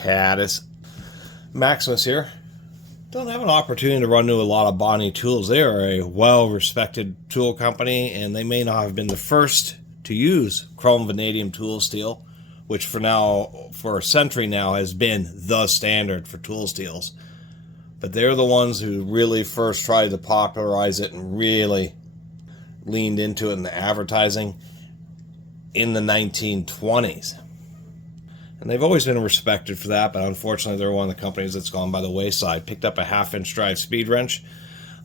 Catus. Maximus here. Don't have an opportunity to run into a lot of Bonney tools. They are a well-respected tool company, and they may not have been the first to use chrome vanadium tool steel, which for a century now has been the standard for tool steels. But they're the ones who really first tried to popularize it and really leaned into it in the advertising in the 1920s. And they've always been respected for that, but unfortunately they're one of the companies that's gone by the wayside. Picked up a 1/2-inch drive speed wrench.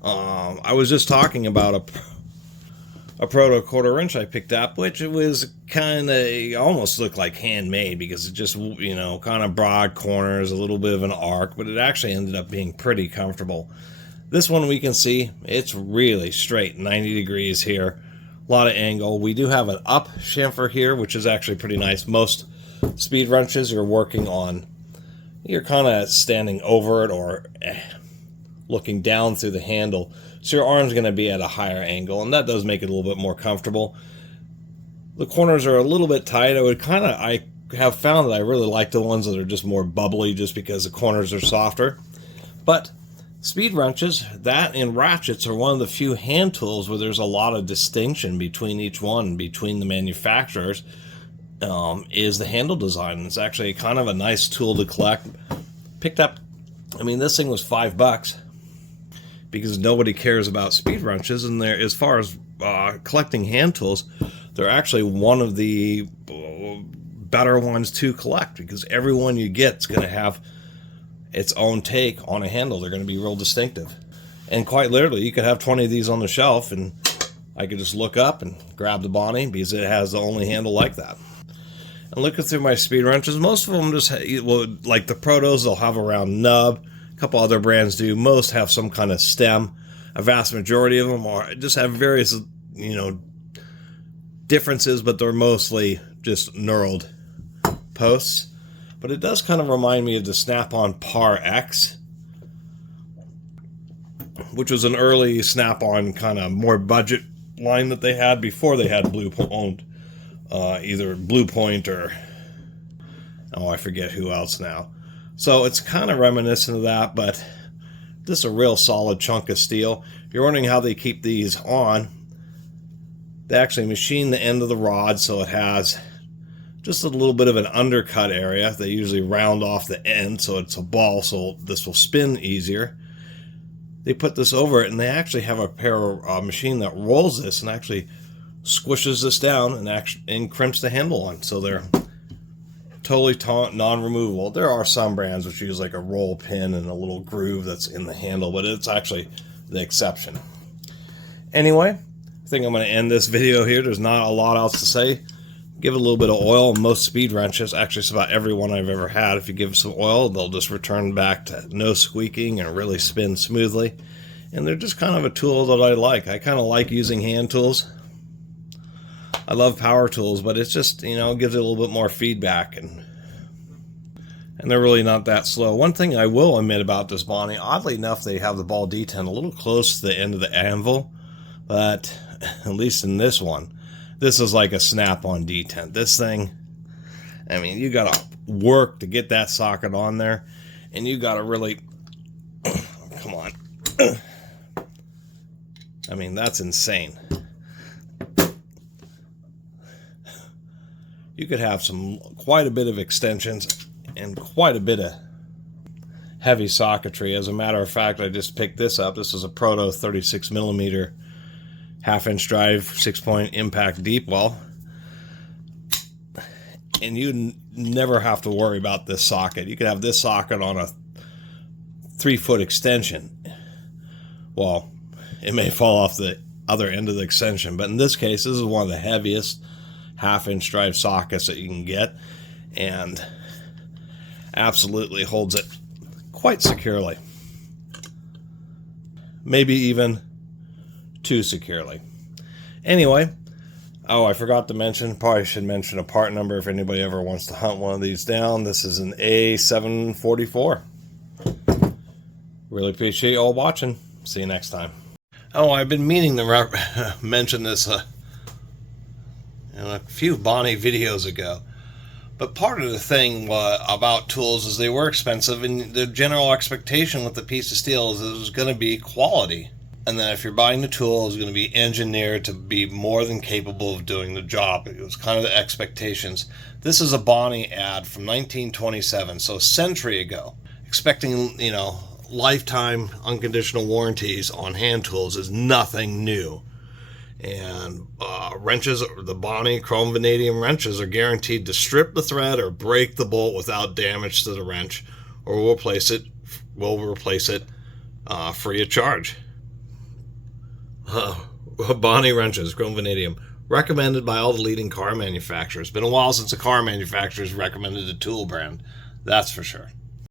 I was just talking about a proto 1/4 inch I picked up, which it was kind of, almost looked like handmade because it just, kind of broad corners, a little bit of an arc, but it actually ended up being pretty comfortable. This one we can see, it's really straight, 90 degrees here. A lot of angle. We do have an up chamfer here, which is actually pretty nice. Most speed wrenches you're working on, you're kind of standing over it or looking down through the handle, so your arm's going to be at a higher angle, and that does make it a little bit more comfortable. The corners are a little bit tight. I have found that I really like the ones that are just more bubbly just because the corners are softer. But speed wrenches, that and ratchets, are one of the few hand tools where there's a lot of distinction between each one, between the manufacturers. Is the handle design. It's actually kind of a nice tool to collect. Picked up, this thing was $5 because nobody cares about speed wrenches, and they're, as far as collecting hand tools, they're actually one of the better ones to collect because every one you get is going to have its own take on a handle. They're going to be real distinctive. And quite literally, you could have 20 of these on the shelf, and I could just look up and grab the Bonney because it has the only handle like that. And looking through my speed wrenches, most of them just, like the Protos, they'll have a round nub. A couple other brands do. Most have some kind of stem. A vast majority of them just have various, differences, but they're mostly just knurled posts. But it does kind of remind me of the Snap-on Par X, which was an early Snap-on kind of more budget line that they had before they had Blue Point. Either Blue Point or, I forget who else now. So it's kind of reminiscent of that, but this is a real solid chunk of steel. If you're wondering how they keep these on, they actually machine the end of the rod so it has just a little bit of an undercut area. They usually round off the end so it's a ball, so this will spin easier. They put this over it, and they actually have a machine that rolls this and actually squishes this down and crimps the handle on, so they're totally non-removable. There are some brands which use like a roll pin and a little groove that's in the handle, but it's actually the exception. Anyway, I think I'm going to end this video here. There's not a lot else to say. Give it a little bit of oil. Most speed wrenches, actually it's about every one I've ever had, if you give it some oil, they'll just return back to no squeaking and really spin smoothly. And they're just kind of a tool that I like. I kind of like using hand tools. I love power tools, but it's just, it gives it a little bit more feedback, and they're really not that slow. One thing I will admit about this Bonney, oddly enough, they have the ball detent a little close to the end of the anvil, but at least in this one, this is like a snap-on detent. This thing, you gotta work to get that socket on there, and you gotta really, come on. That's insane. You could have quite a bit of extensions and quite a bit of heavy socketry. As a matter of fact, I just picked this up. This is a Proto 36mm 1/2-inch drive 6-point impact deep well. And you never have to worry about this socket. You could have this socket on a 3-foot extension. Well, it may fall off the other end of the extension, but in this case, this is one of the heaviest 1/2-inch drive sockets that you can get, and absolutely holds it quite securely. Maybe even too securely. Anyway, I forgot to mention, probably should mention a part number if anybody ever wants to hunt one of these down. This is an A744. Really appreciate you all watching. See you next time. I've been meaning to mention this a few Bonney videos ago, But part of the thing about tools is they were expensive, and the general expectation with the piece of steel is it was going to be quality. And then if you're buying the tool, it's going to be engineered to be more than capable of doing the job. It was kind of the expectations. This is a Bonney ad from 1927, so a century ago. Expecting, lifetime unconditional warranties on hand tools is nothing new. And wrenches, the Bonney chrome vanadium wrenches, are guaranteed to strip the thread or break the bolt without damage to the wrench, or we'll replace it free of charge. Bonney wrenches, chrome vanadium, recommended by all the leading car manufacturers. Been a while since a car manufacturer's recommended a tool brand, that's for sure.